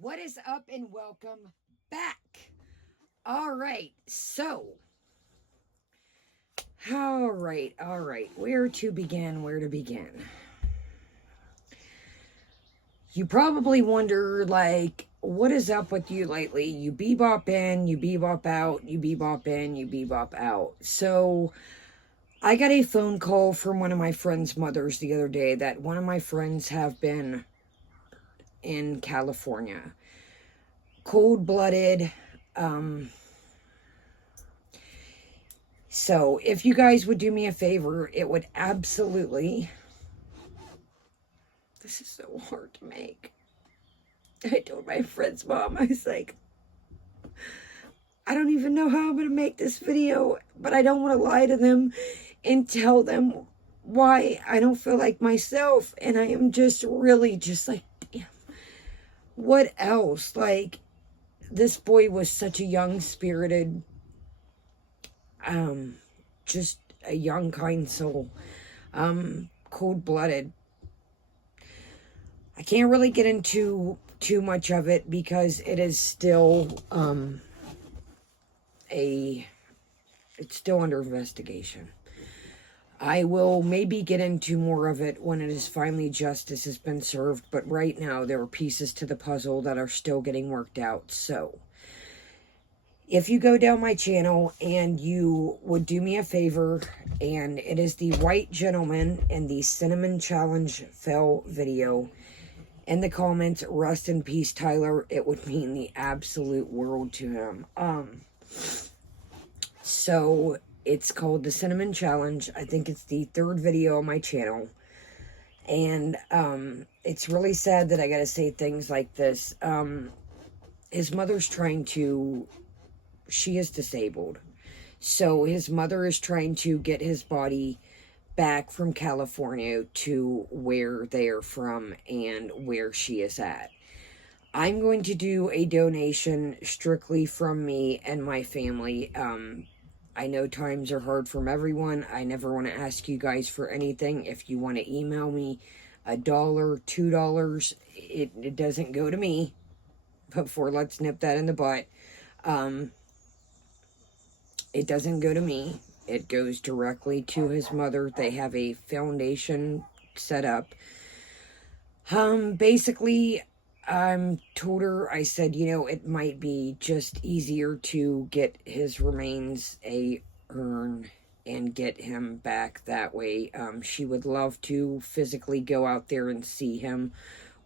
What is up and welcome back. All right, all right. Where to begin? You probably wonder, like, what is up with you lately? You bebop in, you bebop out, you bebop in, you bebop out. So, I got a phone call from one of my friend's mothers the other day that one of my friends have been in California. Cold-blooded. So if you guys would do me a favor, it would absolutely... This is so hard to make. I told my friend's mom, I was like, I don't even know how I'm going to make this video, but I don't want to lie to them and tell them why I don't feel like myself. And I am just really just like, damn, what else? Like, this boy was such a young-spirited, just a young, kind soul, cold-blooded. I can't really get into too much of it because it is still, it's still under investigation. I will maybe get into more of it when it is finally justice has been served, but right now there are pieces to the puzzle that are still getting worked out. So, if you go down my channel and you would do me a favor, and it is the White Gentleman and the Cinnamon Challenge Fell video, in the comments, rest in peace, Tyler, it would mean the absolute world to him. So, it's called the Cinnamon Challenge. I think it's the third video on my channel. And, it's really sad that I gotta say things like this. His mother's trying to... She is disabled. So, his mother is trying to get his body back from California to where they are from and where she is at. I'm going to do a donation strictly from me and my family. I know times are hard from everyone. I never want to ask you guys for anything. If you want to email me $1, $2, it doesn't go to me. Before, let's nip that in the butt. It doesn't go to me. It goes directly to his mother. They have a foundation set up. Basically, told her, I said, you know, it might be just easier to get his remains a urn and get him back that way. She would love to physically go out there and see him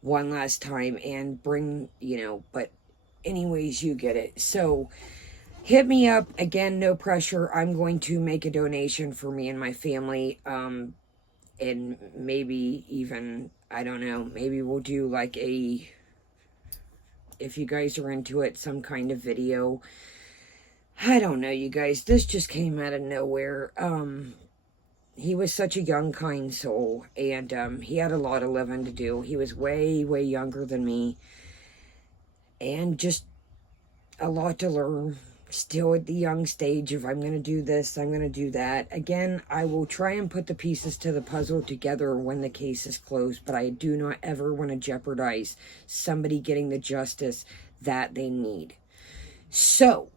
one last time and bring, you know, but anyways, you get it. So, hit me up. Again, no pressure. I'm going to make a donation for me and my family. And maybe even, I don't know, maybe we'll do like a... If you guys are into it, some kind of video. I don't know, you guys. This just came out of nowhere. He was such a young, kind soul. And he had a lot of living to do. He was way, way younger than me. And just a lot to learn. Still at the young stage of I'm going to do this, I'm going to do that. Again, I will try and put the pieces to the puzzle together when the case is closed, but I do not ever want to jeopardize somebody getting the justice that they need. So,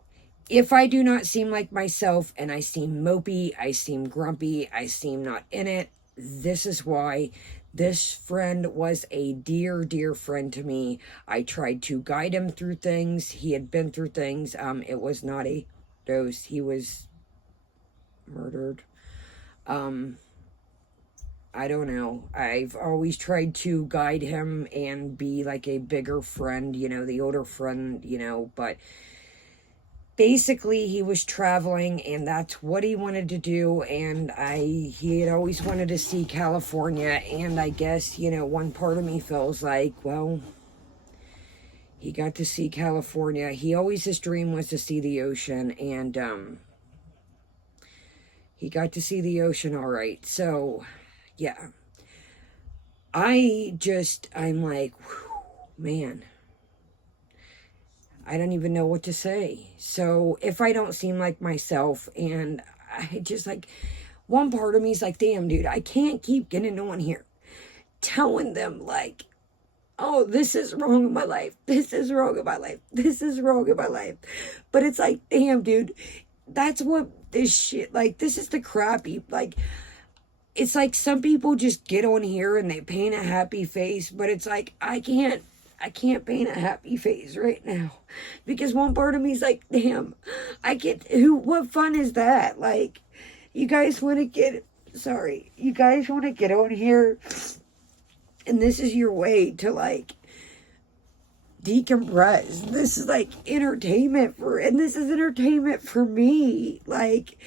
if I do not seem like myself and I seem mopey, I seem grumpy, I seem not in it, this is why. This friend was a dear, dear friend to me. I tried to guide him through things. He had been through things. It was not a dose. He was murdered. I don't know. I've always tried to guide him and be like a bigger friend, you know, the older friend, you know, but basically, he was traveling, and that's what he wanted to do, and he had always wanted to see California, and I guess, you know, one part of me feels like, well, he got to see California. His dream was to see the ocean, and, he got to see the ocean all right, so, yeah. I'm like, whew, man. I don't even know what to say. So, if I don't seem like myself, and I just like, one part of me is like, damn, dude, I can't keep getting on here telling them, like, oh, this is wrong in my life. This is wrong in my life. This is wrong in my life. But it's like, damn, dude, that's what this shit, like, this is the crappy, like, it's like some people just get on here and they paint a happy face, but it's like, I can't paint a happy face right now. Because one part of me is like, damn, what fun is that? Like, you guys want to you guys want to get on here and this is your way to like decompress. This is like entertainment and this is entertainment for me. Like,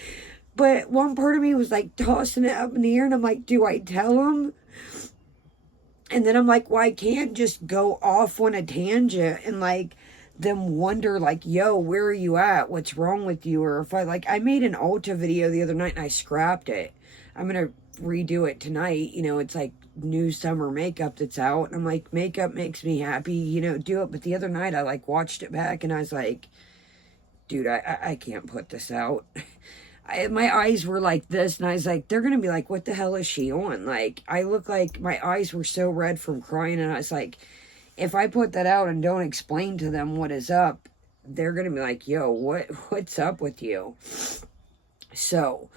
but one part of me was like tossing it up in the air and I'm like, do I tell him? And then I'm like, well, I can't just go off on a tangent and like them wonder like, yo, where are you at? What's wrong with you? Or if I made an Ulta video the other night and I scrapped it. I'm going to redo it tonight. You know, it's like new summer makeup that's out. And I'm like, makeup makes me happy, you know, do it. But the other night I like watched it back and I was like, dude, I can't put this out. My eyes were like this, and I was like, they're going to be like, what the hell is she on? Like, I look like my eyes were so red from crying, and I was like, if I put that out and don't explain to them what is up, they're going to be like, yo, what's up with you? So,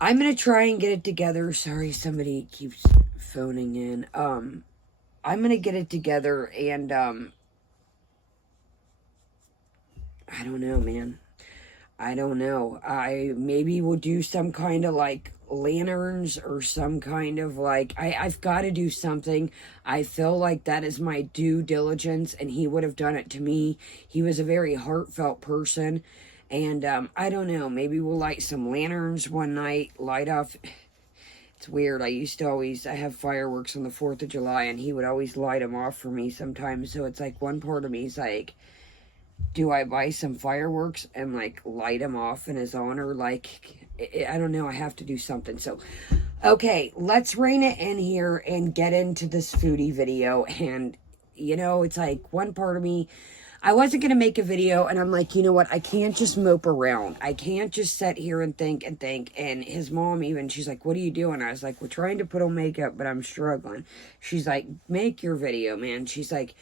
I'm going to try and get it together. Sorry, somebody keeps phoning in. I'm going to get it together, and, I don't know, man. I don't know. I maybe will do some kind of like lanterns or some kind of like, I've got to do something. I feel like that is my due diligence and he would have done it to me. He was a very heartfelt person. And I don't know, maybe we'll light some lanterns one night, light off. It's weird. I have fireworks on the 4th of July and he would always light them off for me sometimes. So it's like one part of me is like, do I buy some fireworks and like light them off in his honor? Like, I don't know. I have to do something. So, okay, let's rein it in here and get into this foodie video. And, you know, it's like one part of me, I wasn't going to make a video and I'm like, you know what? I can't just mope around. I can't just sit here and think. And his mom even, she's like, what are you doing? I was like, we're trying to put on makeup, but I'm struggling. She's like, make your video, man. She's like,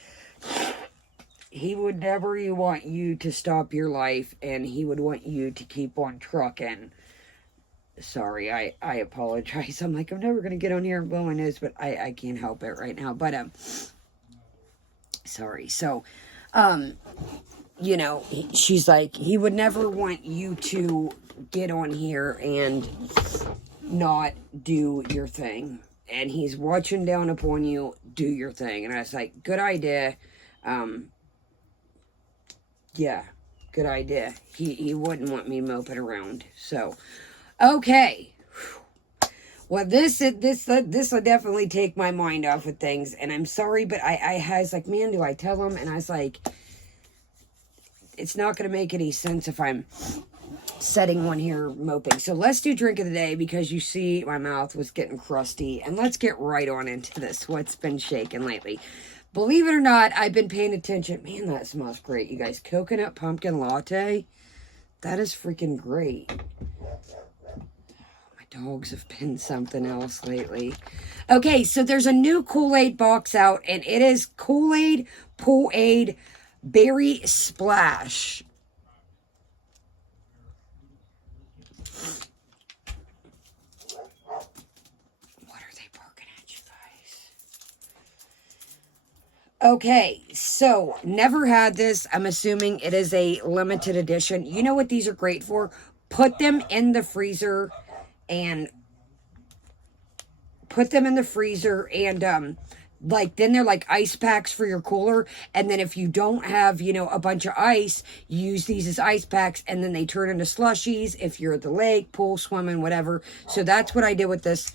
he would never want you to stop your life, and he would want you to keep on trucking. Sorry, I apologize. I'm like, I'm never going to get on here and blow my nose, but I can't help it right now. But, sorry. So, you know, she's like, he would never want you to get on here and not do your thing. And he's watching down upon you, do your thing. And I was like, good idea. Yeah, good idea. He wouldn't want me moping around. So, okay. Well, this will definitely take my mind off of things. And I'm sorry, but I was like, man, do I tell him? And I was like, it's not going to make any sense if I'm setting one here moping. So let's do drink of the day because you see my mouth was getting crusty. And let's get right on into this. What's been shaking lately? Believe it or not, I've been paying attention. Man, that smells great, you guys. Coconut pumpkin latte. That is freaking great. My dogs have been something else lately. Okay, so there's a new Kool-Aid box out, and it is Kool-Aid Pool-Aid Berry Splash. Okay, so never had this. I'm assuming it is a limited edition. You know what these are great for? Put them in the freezer and like then they're like ice packs for your cooler. And then if you don't have, you know, a bunch of ice, you use these as ice packs and then they turn into slushies if you're at the lake, pool, swimming, whatever. So that's what I did with this.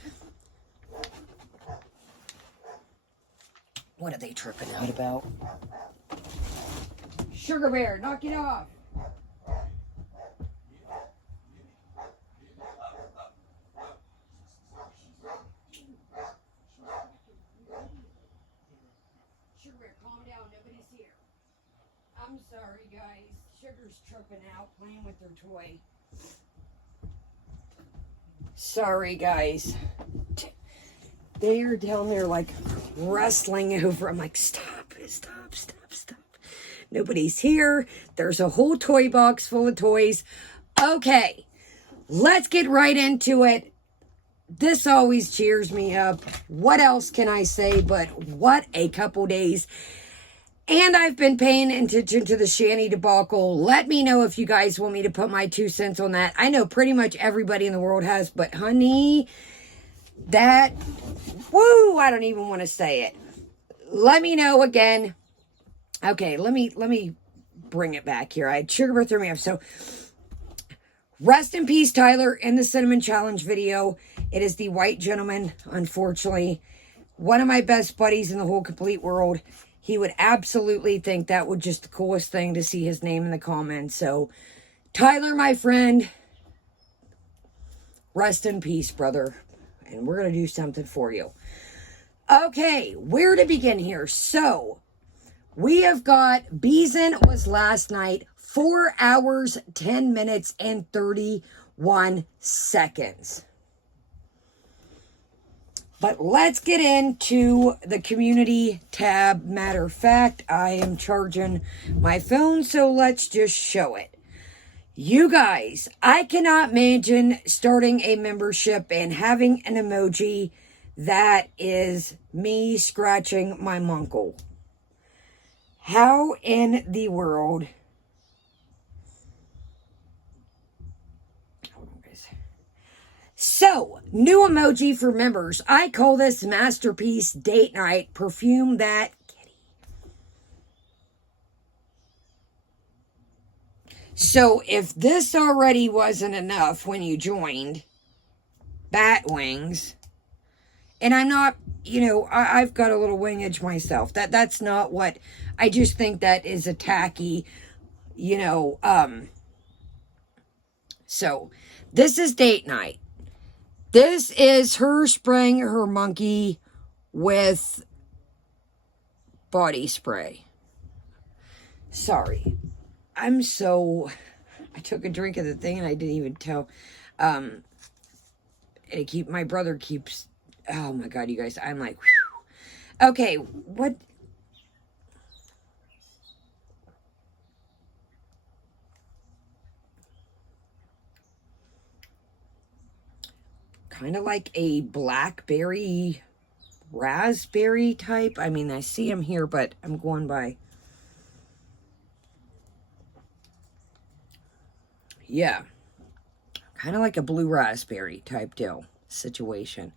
What are they tripping out about? Sugar Bear, knock it off. Sugar Bear, calm down. Nobody's here. I'm sorry, guys. Sugar's tripping out, playing with their toy. Sorry, guys. They are down there like wrestling over. I'm like, stop, stop, stop, stop. Nobody's here. There's a whole toy box full of toys. Okay, let's get right into it. This always cheers me up. What else can I say but what a couple days. And I've been paying attention to the Shanny debacle. Let me know if you guys want me to put my 2 cents on that. I know pretty much everybody in the world has, but honey, that, woo, I don't even want to say it. Let me know again. Okay, let me bring it back here. I had sugar threw me off. So, rest in peace, Tyler, in the Cinnamon Challenge video. It is the white gentleman, unfortunately. One of my best buddies in the whole complete world. He would absolutely think that was just the coolest thing to see his name in the comments. So, Tyler, my friend, rest in peace, brother. And we're going to do something for you. Okay, where to begin here? So, we have got, Beeson was last night, 4 hours, 10 minutes, and 31 seconds. But let's get into the community tab. Matter of fact, I am charging my phone, so let's just show it. You guys, I cannot imagine starting a membership and having an emoji that is me scratching my munkle. How in the world? So, new emoji for members. I call this Masterpiece Date Night Perfume That Kitty. So, if this already wasn't enough when you joined, bat wings, and I'm not, you know, I've got a little wingage myself. That's not what, I just think that is a tacky, you know, so, this is date night. This is her spraying her monkey with body spray. Sorry. I took a drink of the thing and I didn't even tell. My brother keeps, oh my God, you guys, I'm like, whew. Okay, what? Kind of like a blackberry, raspberry type. I mean, I see them here, but I'm going by. Yeah. Kind of like a blue raspberry type deal situation.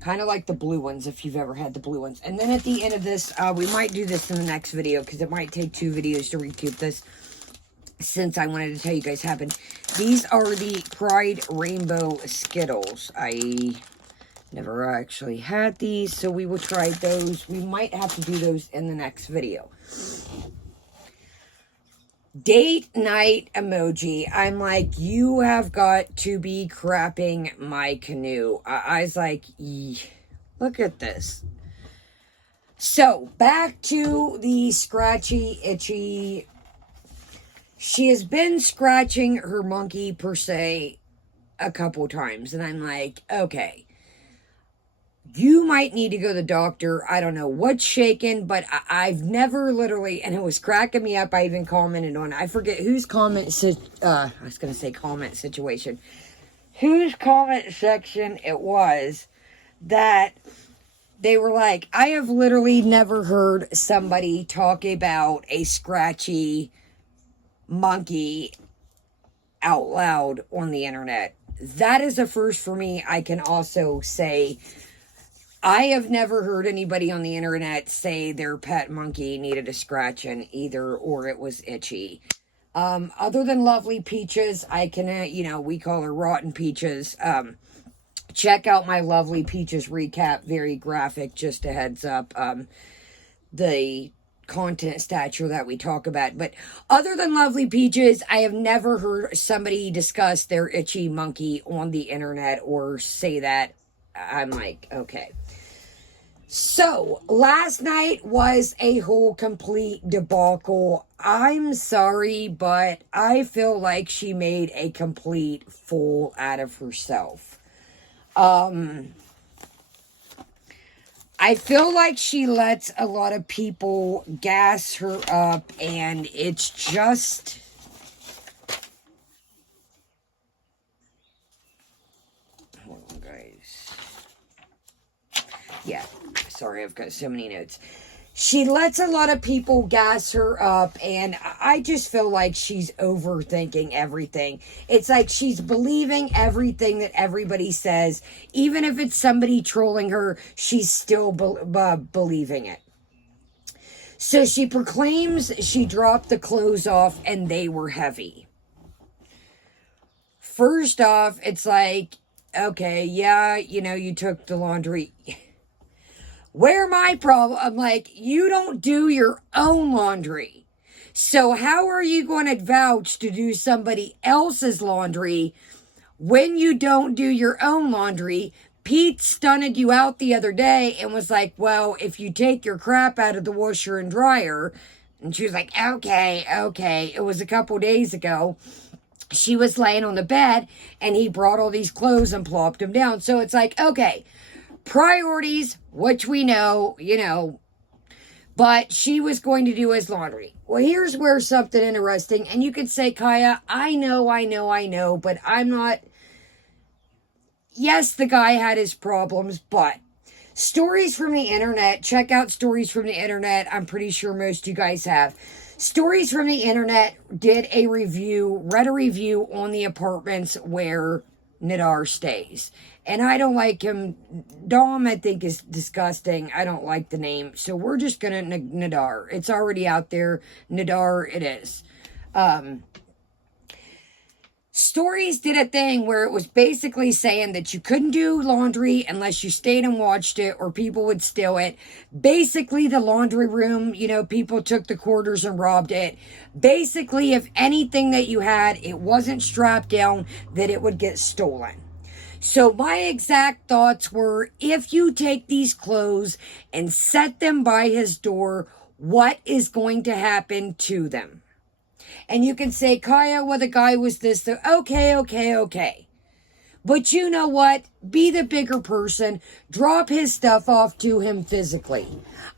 Kind of like the blue ones, if you've ever had the blue ones. And then at the end of this, we might do this in the next video, because it might take 2 videos to recoup this, since I wanted to tell you guys happened. These are the Pride Rainbow Skittles. I never actually had these, so we will try those. We might have to do those in the next video. Date night emoji. I'm like, you have got to be crapping my canoe. I was like, look at this. So, back to the scratchy, itchy. She has been scratching her monkey, per se, a couple times. And I'm like, okay, you might need to go to the doctor. I don't know what's shaking, but I've never literally, and it was cracking me up. I even commented on it. I forget whose comment, I was going to say comment situation. Whose comment section it was that they were like, I have literally never heard somebody talk about a scratchy monkey out loud on the internet. That is a first for me. I can also say I have never heard anybody on the internet say their pet monkey needed a scratching either, or it was itchy. Other than Lovely Peaches, I can, you know, we call her Rotten Peaches. Check out my Lovely Peaches recap, very graphic, just a heads up. The content stature that we talk about. But other than Lovely Peaches, I have never heard somebody discuss their itchy monkey on the internet or say that. I'm like, okay. So, last night was a whole complete debacle. I'm sorry, but I feel like she made a complete fool out of herself. I feel like she lets a lot of people gas her up, and it's just... Hold on, guys. Yeah, sorry, I've got so many notes. She lets a lot of people gas her up, and I just feel like she's overthinking everything. It's like she's believing everything that everybody says. Even if it's somebody trolling her, she's still believing it. So she proclaims she dropped the clothes off and they were heavy. First off, it's like, okay, yeah, you know, you took the laundry... Where my problem, I'm like, you don't do your own laundry. So how are you going to vouch to do somebody else's laundry when you don't do your own laundry? Pete stunted you out the other day and was like, well, if you take your crap out of the washer and dryer. And she was like, okay. It was a couple days ago. She was laying on the bed and he brought all these clothes and plopped them down. So it's like, okay. Priorities, which we know, you know, but she was going to do his laundry. Well, here's where something interesting, and you could say, Kaya, I know, but I'm not... Yes, the guy had his problems, but stories from the internet, check out stories from the internet. I'm pretty sure most of you guys have. Stories from the internet read a review on the apartments where Nadar stays. And I don't like him. Dom, I think, is disgusting. I don't like the name. So we're just going to Nadar. It's already out there. Nadar, it is. Stories did a thing where it was basically saying that you couldn't do laundry unless you stayed and watched it or people would steal it. Basically, the laundry room, you know, people took the quarters and robbed it. Basically, if anything that you had, it wasn't strapped down, that it would get stolen. So my exact thoughts were, if you take these clothes and set them by his door, what is going to happen to them? And you can say, Kaya, well, the guy was this. Okay. But you know what? Be the bigger person. Drop his stuff off to him physically.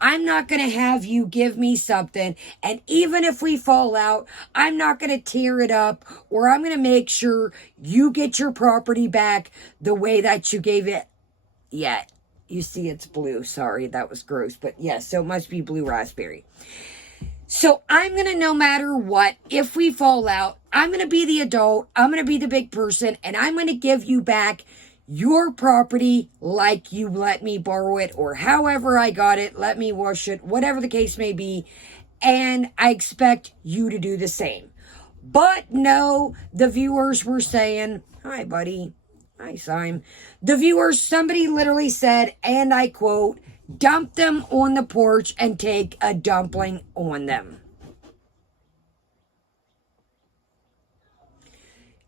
I'm not going to have you give me something. And even if we fall out, I'm not going to tear it up. Or I'm going to make sure you get your property back the way that you gave it. Yet. You see it's blue. Sorry, that was gross. But yes, so it must be blue raspberry. So I'm going to, no matter what, if we fall out, I'm going to be the adult, I'm going to be the big person, and I'm going to give you back your property like you let me borrow it, or however I got it, let me wash it, whatever the case may be, and I expect you to do the same. But no, the viewers were saying, hi buddy, hi Simon. The viewers, somebody literally said, and I quote, dump them on the porch and take a dumpling on them.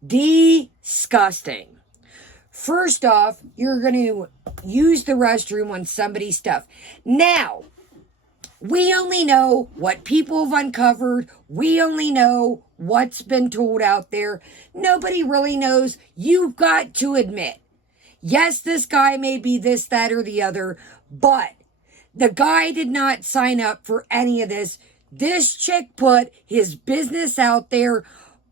Disgusting. First off, you're going to use the restroom on somebody's stuff. Now, we only know what people have uncovered. We only know what's been told out there. Nobody really knows. You've got to admit, yes, this guy may be this, that, or the other, but the guy did not sign up for any of this. This chick put his business out there,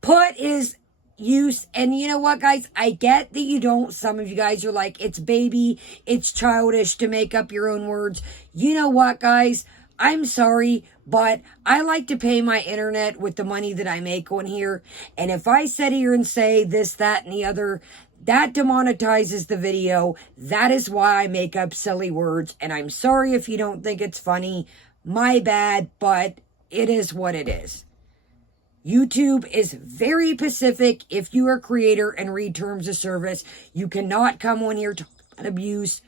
put his use, and you know what, guys? I get that you don't. Some of you guys are like, it's baby, it's childish to make up your own words. You know what, guys? I'm sorry, but I like to pay my internet with the money that I make on here. And if I sit here and say this, that, and the other, that demonetizes the video. That is why I make up silly words. And I'm sorry if you don't think it's funny. My bad, but it is what it is. YouTube is very specific. If you are a creator and read terms of service, you cannot come on here talking about abuse,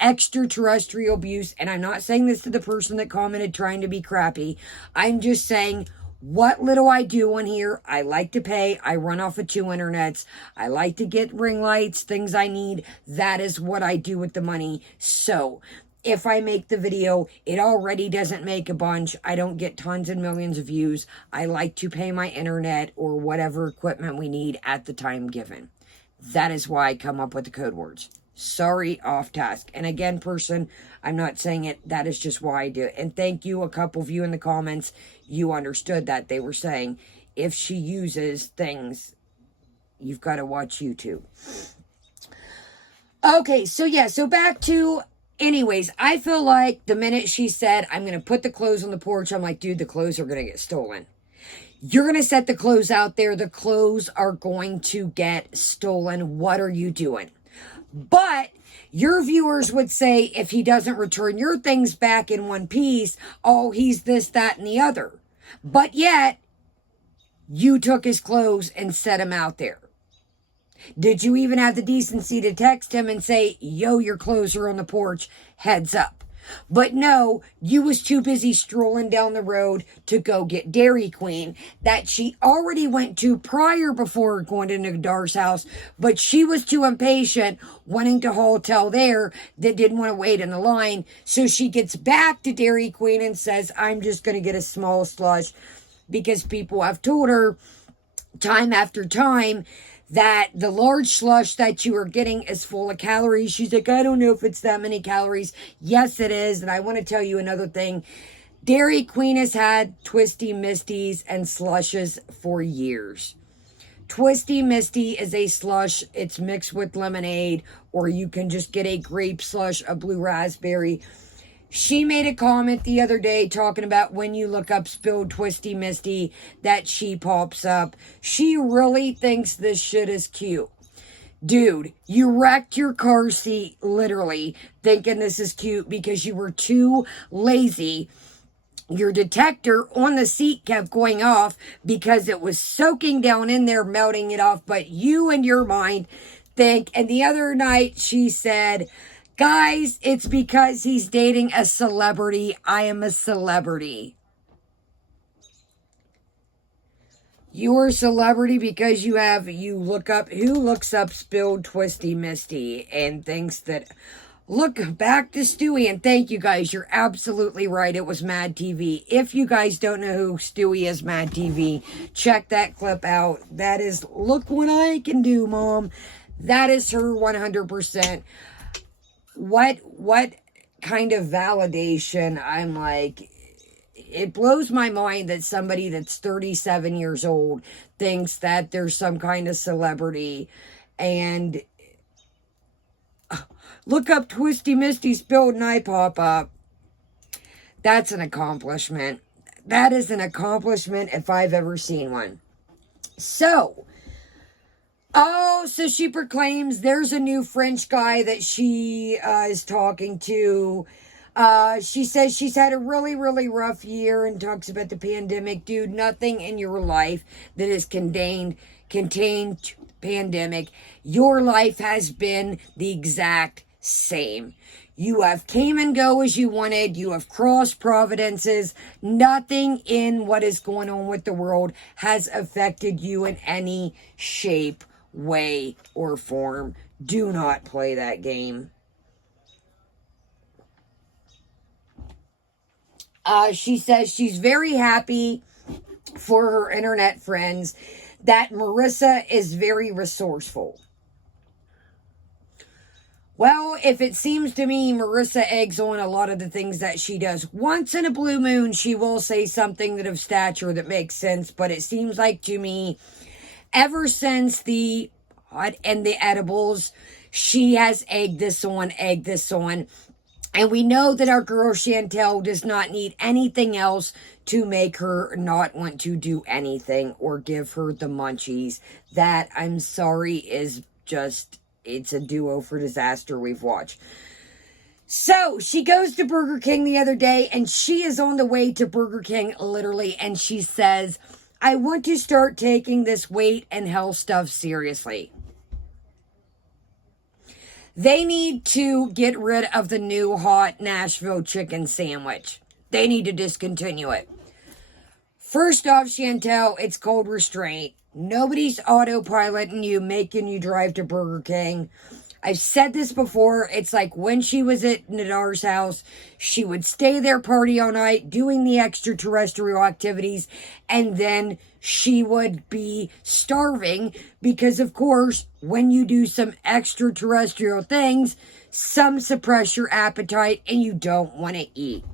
extraterrestrial abuse. And I'm not saying this to the person that commented trying to be crappy. I'm just saying, what little I do on here, I like to pay. I run off of 2 internets. I like to get ring lights, things I need. That is what I do with the money. So if I make the video, it already doesn't make a bunch. I don't get tons and millions of views. I like to pay my internet or whatever equipment we need at the time given. That is why I come up with the code words. Sorry, off task. And again, person, I'm not saying it. That is just why I do it. And thank you, a couple of you in the comments. You understood that. They were saying, if she uses things, you've got to watch YouTube. Okay, so yeah, so back to, anyways, I feel like the minute she said, I'm going to put the clothes on the porch, I'm like, dude, the clothes are going to get stolen. You're going to set the clothes out there. The clothes are going to get stolen. What are you doing? But your viewers would say, if he doesn't return your things back in one piece, oh, he's this, that, and the other. But yet, you took his clothes and set him out there. Did you even have the decency to text him and say, yo, your clothes are on the porch, heads up? But no, you was too busy strolling down the road to go get Dairy Queen that she already went to prior before going to Nadar's house, but she was too impatient wanting to hotel there that didn't want to wait in the line. So she gets back to Dairy Queen and says, I'm just going to get a small slush, because people have told her time after time that the large slush that you are getting is full of calories. She's like, I don't know if it's that many calories. Yes, it is. And I want to tell you another thing. Dairy Queen has had Twisty Misties and slushes for years. Twisty Misty is a slush. It's mixed with lemonade, or you can just get a grape slush, a blue raspberry. She made a comment the other day talking about when you look up spilled Twisty Misty, that she pops up. She really thinks this shit is cute. Dude, you wrecked your car seat, literally, thinking this is cute because you were too lazy. Your detector on the seat kept going off because it was soaking down in there, melting it off. But you in your mind think, and the other night she said, guys, it's because he's dating a celebrity. I am a celebrity. You're a celebrity because you look up, who looks up spilled Twisty Misty and thinks that, look back to Stewie, and thank you guys. You're absolutely right. It was Mad TV. If you guys don't know who Stewie is, Mad TV, check that clip out. That is, look what I can do, Mom. That is her 100%. What kind of validation? I'm like, it blows my mind that somebody that's 37 years old thinks that there's some kind of celebrity. And look up Twisty Misty spilled and I pop up. That's an accomplishment. That is an accomplishment if I've ever seen one. So she proclaims there's a new French guy that she is talking to. She says she's had a really, really rough year and talks about the pandemic. Dude, nothing in your life that is contained to pandemic. Your life has been the exact same. You have came and go as you wanted. You have crossed providences. Nothing in what is going on with the world has affected you in any shape, way, or form. Do not play that game. She says she's very happy for her internet friends, that Marissa is very resourceful. Well, if it seems to me, Marissa eggs on a lot of the things that she does. Once in a blue moon, she will say something that of stature that makes sense, but it seems like to me, ever since the hot and the edibles, she has egged this on. And we know that our girl Chantel does not need anything else to make her not want to do anything or give her the munchies. That, I'm sorry, is just, it's a duo for disaster we've watched. So she goes to Burger King the other day, and she is on the way to Burger King, literally, and she says, I want to start taking this weight and health stuff seriously. They need to get rid of the new hot Nashville chicken sandwich. They need to discontinue it. First off, Chantel, it's called restraint. Nobody's autopiloting you, making you drive to Burger King. I've said this before. It's like when she was at Nadar's house, she would stay there, party all night, doing the extraterrestrial activities, and then she would be starving because, of course, when you do some extraterrestrial things, some suppress your appetite and you don't want to eat.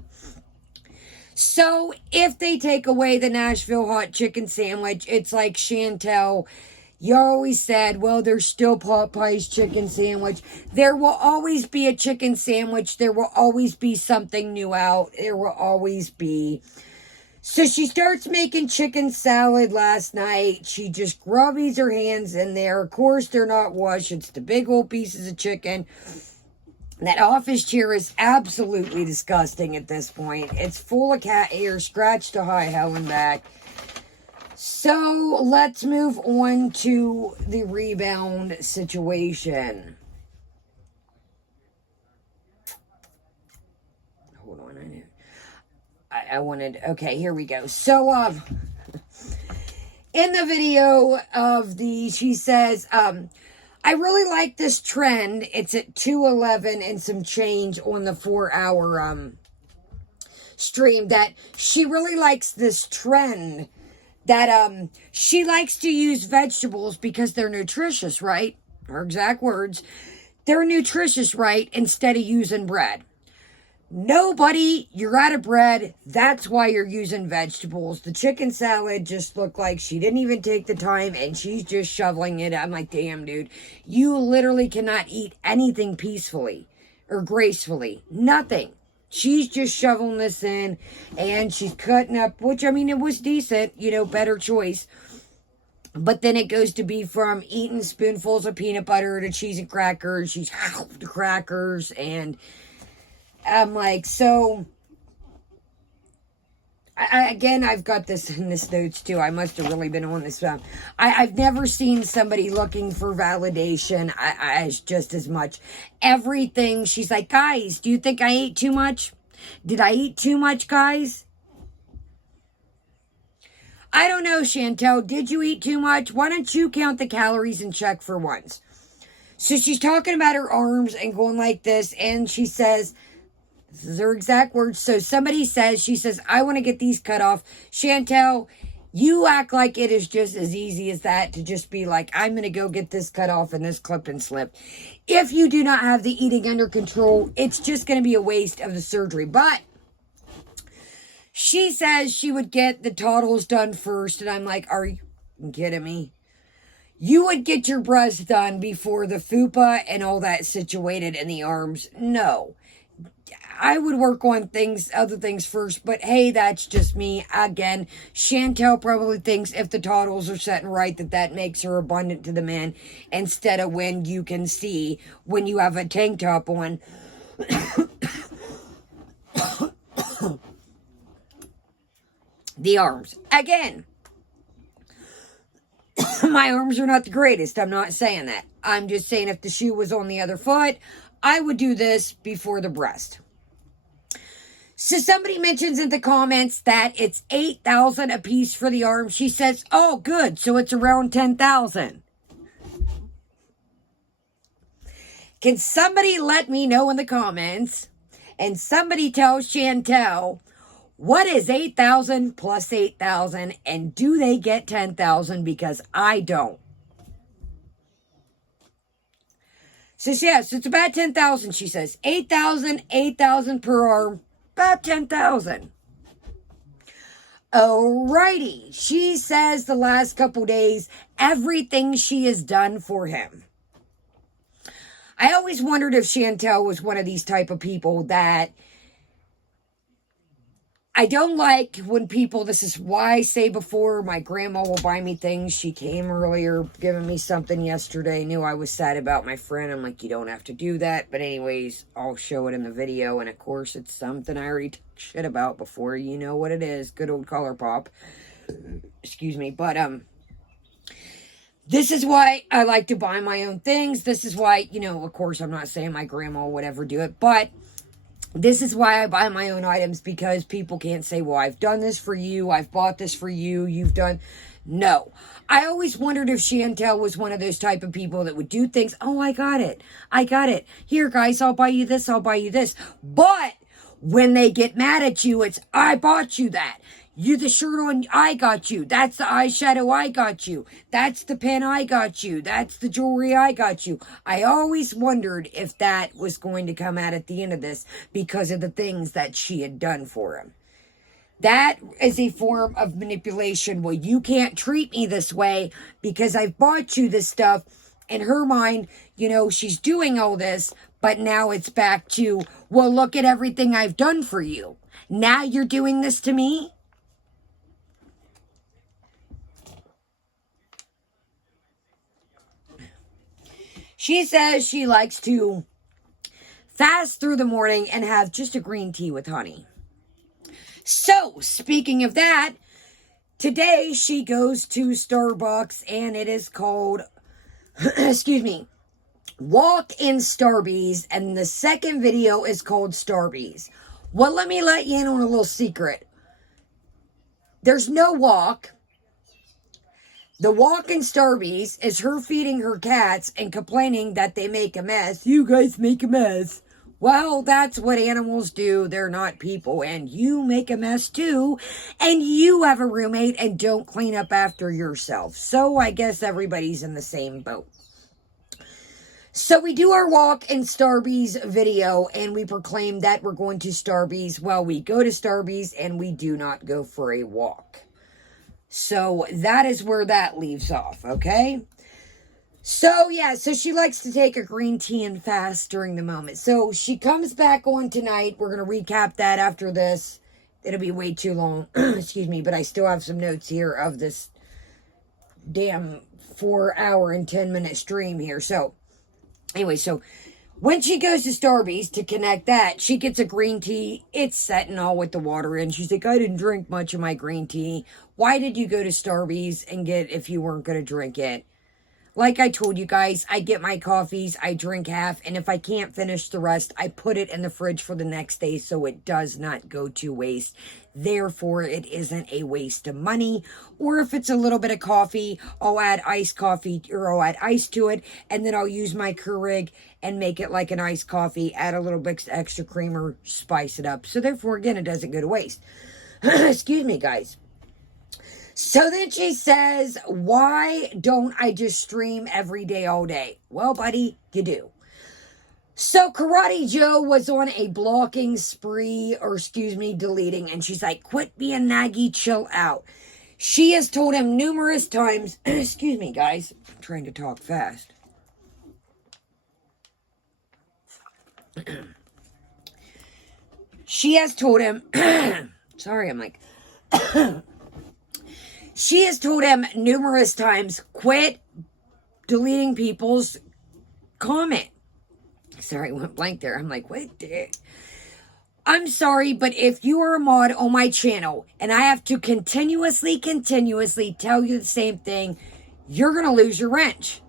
So if they take away the Nashville hot chicken sandwich, it's like Chantel, you always said, well, there's still Popeye's chicken sandwich. There will always be a chicken sandwich. There will always be something new out. There will always be. So she starts making chicken salad last night. She just grubbies her hands in there. Of course, they're not washed. It's the big old pieces of chicken. That office chair is absolutely disgusting at this point. It's full of cat hair, scratched to high hell and back. So let's move on to the rebound situation. Hold on, I wanted, okay, here we go. So, in the video of she says, I really like this trend. It's at 2:11 and some change on the 4-hour stream, that she really likes this trend that she likes to use vegetables because they're nutritious, right? Her exact words. They're nutritious, right? Instead of using bread. Nobody, you're out of bread. That's why you're using vegetables. The chicken salad just looked like she didn't even take the time and she's just shoveling it. I'm like, damn, dude. You literally cannot eat anything peacefully or gracefully. Nothing. She's just shoveling this in and she's cutting up, which, I mean, it was decent, better choice. But then it goes to be from eating spoonfuls of peanut butter to cheese and crackers. She's the crackers, and I'm like, so, I've got this in this notes too. I must have really been on this. I've never seen somebody looking for validation just as much. Everything, she's like, guys, do you think I ate too much? Did I eat too much, guys? I don't know, Chantel. Did you eat too much? Why don't you count the calories and check for once? So she's talking about her arms and going like this, and she says, this is her exact words. So somebody says, she says, I want to get these cut off. Chantel, you act like it is just as easy as that to just be like, I'm going to go get this cut off and this clip and slip. If you do not have the eating under control, it's just going to be a waste of the surgery. But she says she would get the toddles done first. And I'm like, are you kidding me? You would get your breasts done before the fupa and all that situated in the arms. No. I would work on other things first, but hey, that's just me. Again, Chantel probably thinks if the toddles are setting right, that makes her abundant to the men, instead of when you can see when you have a tank top on. The arms. Again, my arms are not the greatest. I'm not saying that. I'm just saying if the shoe was on the other foot, I would do this before the breast. So somebody mentions in the comments that it's $8,000 a piece for the arm. She says, oh, good. So it's around $10,000. Can somebody let me know in the comments, and somebody tell Chantel, what is 8,000 plus 8,000, and do they get 10,000? Because I don't. So yes, it's about 10,000, she says. 8,000 per arm. About 10,000. Alrighty. She says the last couple days, everything she has done for him. I always wondered if Chantel was one of these type of people that I don't like when people, this is why I say before, my grandma will buy me things. She came earlier, giving me something yesterday. Knew I was sad about my friend. I'm like, you don't have to do that. But anyways, I'll show it in the video. And of course, it's something I already took shit about before. You know what it is. Good old ColourPop. Excuse me. But, this is why I like to buy my own things. This is why, of course, I'm not saying my grandma would ever do it. But this is why I buy my own items, because people can't say, well, I've done this for you. I've bought this for you. You've done. No. I always wondered if Chantel was one of those type of people that would do things. Oh, I got it. I got it. Here, guys, I'll buy you this. I'll buy you this. But when they get mad at you, it's, I bought you that. You, the shirt on, I got you. That's the eyeshadow, I got you. That's the pen, I got you. That's the jewelry, I got you. I always wondered if that was going to come out at the end of this because of the things that she had done for him. That is a form of manipulation. Well, you can't treat me this way because I've bought you this stuff. In her mind, she's doing all this, but now it's back to, well, look at everything I've done for you. Now you're doing this to me? She says she likes to fast through the morning and have just a green tea with honey. So, speaking of that, today she goes to Starbucks and it is called, excuse me, Walk in Starbies, and the second video is called Starbies. Well, let me let you in on a little secret. There's no walk. The walk in Starbies is her feeding her cats and complaining that they make a mess. You guys make a mess. Well, that's what animals do. They're not people. And you make a mess too. And you have a roommate and don't clean up after yourself. So I guess everybody's in the same boat. So we do our walk in Starbies video and we proclaim that we're going to Starbies. Well, we go to Starbies and we do not go for a walk. So that is where that leaves off, okay? So, yeah, so she likes to take a green tea and fast during the moment. So she comes back on tonight. We're going to recap that after this. It'll be way too long. Excuse me, but I still have some notes here of this damn 4-hour and 10-minute stream here. So, anyway, so when she goes to Starbucks to connect that, she gets a green tea. It's setting all with the water in. She's like, I didn't drink much of my green tea. Why did you go to Starbucks and get if you weren't going to drink it? Like I told you guys, I get my coffees, I drink half, and if I can't finish the rest, I put it in the fridge for the next day so it does not go to waste. Therefore, it isn't a waste of money. Or if it's a little bit of coffee, I'll add iced coffee, or I'll add ice to it, and then I'll use my Keurig and make it like an iced coffee, add a little bit extra creamer, spice it up. So therefore, again, it doesn't go to waste. Excuse me, guys. So then she says, why don't I just stream every day, all day? Well, buddy, you do. So Karate Joe was on a blocking spree, or deleting, and she's like, quit being naggy, chill out. She has told him numerous times, excuse me, guys, I'm trying to talk fast. She has told him, sorry, I'm like, she has told him numerous times, quit deleting people's comment. Sorry, I went blank there. I'm like, what? I'm sorry, but if you are a mod on my channel and I have to continuously tell you the same thing, you're going to lose your wrench.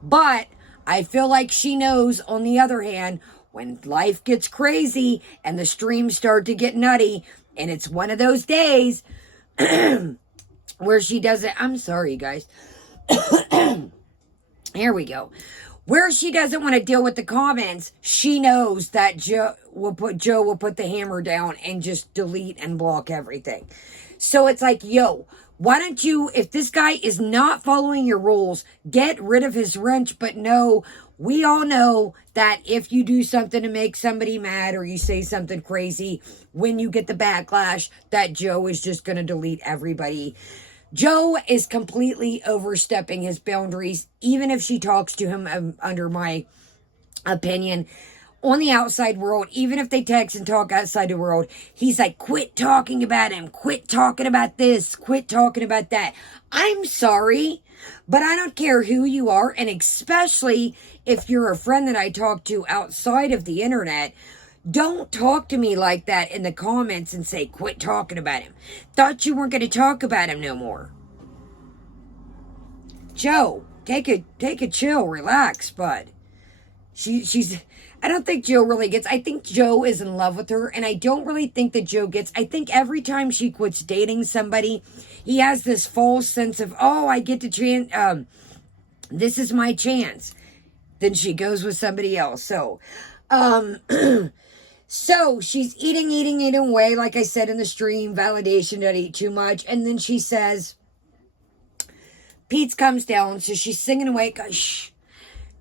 But I feel like she knows, on the other hand, when life gets crazy and the streams start to get nutty, and it's one of those days where she doesn't, I'm sorry, guys. Here we go. Where she doesn't want to deal with the comments, she knows that Joe will put the hammer down and just delete and block everything. So it's like, yo, why don't you, if this guy is not following your rules, get rid of his wrench. But no, we all know that if you do something to make somebody mad or you say something crazy, when you get the backlash, that Joe is just going to delete everybody. Joe is completely overstepping his boundaries, even if she talks to him, under my opinion, on the outside world. Even if they text and talk outside the world, he's like, quit talking about him, quit talking about this, quit talking about that. I'm sorry, but I don't care who you are, and especially if you're a friend that I talk to outside of the internet. Don't talk to me like that in the comments and say, quit talking about him. Thought you weren't going to talk about him no more. Joe, take a chill, relax, bud. She's, I don't think Joe really gets. I think Joe is in love with her, and I don't really think that Joe gets. I think every time she quits dating somebody, he has this false sense of, oh, I get to chance. This is my chance. Then she goes with somebody else. So, so she's eating away. Like I said in the stream, validation, don't eat too much. And then she says, Pete comes down, so she's singing away. Shh.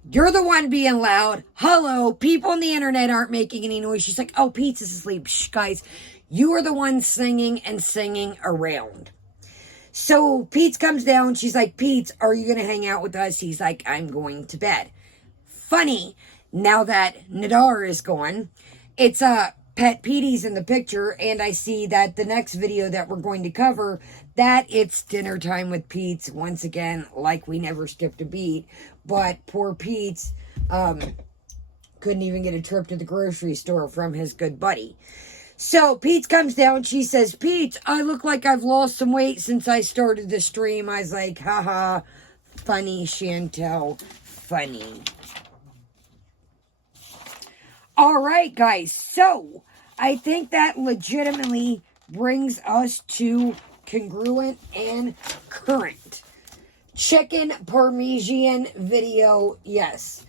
You're the one being loud. Hello, people on the internet aren't making any noise. She's like, oh, Pete's asleep. Shh, guys, you are the one singing and singing around. So Pete comes down. She's like, Pete, are you going to hang out with us? He's like, I'm going to bed. Funny, now that Nadar is gone, it's Pet Petey's in the picture, and I see that the next video that we're going to cover, that it's dinner time with Pete's. Once again, like we never skipped a beat. But poor Pete's couldn't even get a trip to the grocery store from his good buddy. So Pete comes down. She says, Pete, I look like I've lost some weight since I started the stream. I was like, haha, funny, Chantel, funny. All right, guys. So I think that legitimately brings us to congruent and current. Chicken Parmesan video, yes.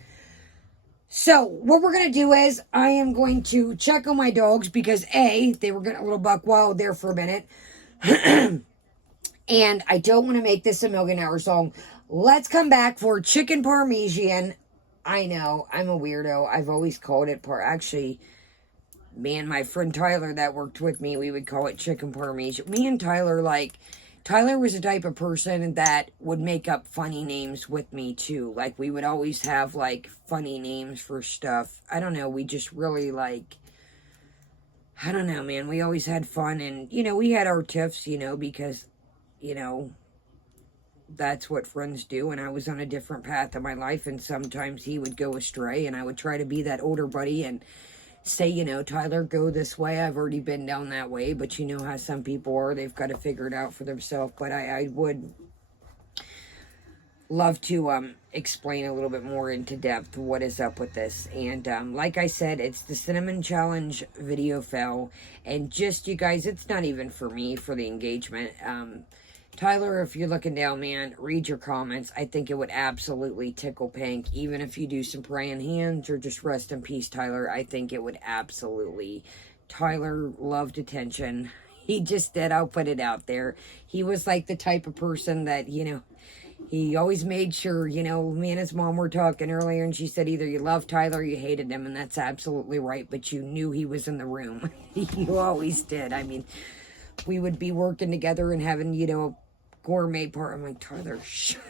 So, what we're going to do is, I am going to check on my dogs because, A, they were getting a little buck wild there for a minute. And I don't want to make this a million-hour song. Let's come back for Chicken Parmesan. I know, I'm a weirdo. I've always called it actually, me and my friend Tyler that worked with me, we would call it Chicken Parmesan. Me and Tyler, Tyler was the type of person that would make up funny names with me, too. Like, we would always have, funny names for stuff. I don't know, we just really, I don't know, man. We always had fun, and, we had our tiffs, because, that's what friends do, and I was on a different path in my life, and sometimes he would go astray, and I would try to be that older buddy, and say, Tyler, go this way. I've already been down that way, but you know how some people are. They've got to figure it out for themselves. But I would love to explain a little bit more into depth what is up with this. And like I said, it's the Cinnamon Challenge video fell. And just, you guys, it's not even for me, for the engagement. Tyler, if you're looking down, man, read your comments. I think it would absolutely tickle pink. Even if you do some praying hands or just rest in peace, Tyler, I think it would absolutely. Tyler loved attention. He just did. I'll put it out there. He was like the type of person that, he always made sure, me and his mom were talking earlier, and she said either you loved Tyler or you hated him, and that's absolutely right, but you knew he was in the room. You always did. I mean, we would be working together and having, gourmet part. I'm like, Tyler, shut